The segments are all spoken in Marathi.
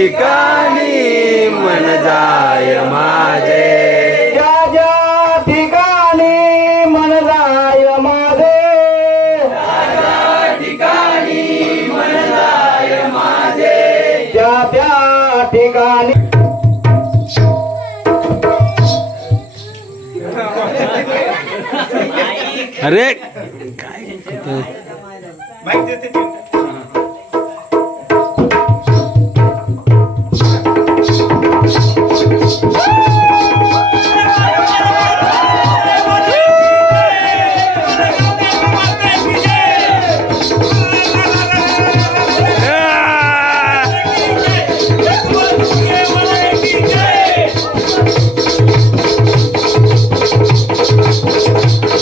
ठिकाणी मन जाय माझे. ज्या ज्या ठिकाणी मन जाय माझे. त्या त्या ठिकाणी अरे सर्वगाता गणगणती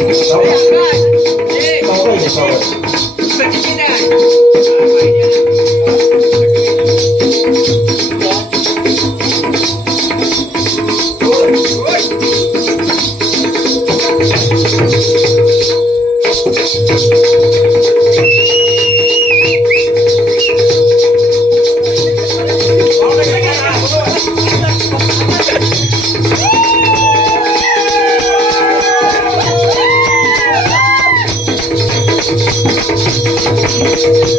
Спокойно, спокойно.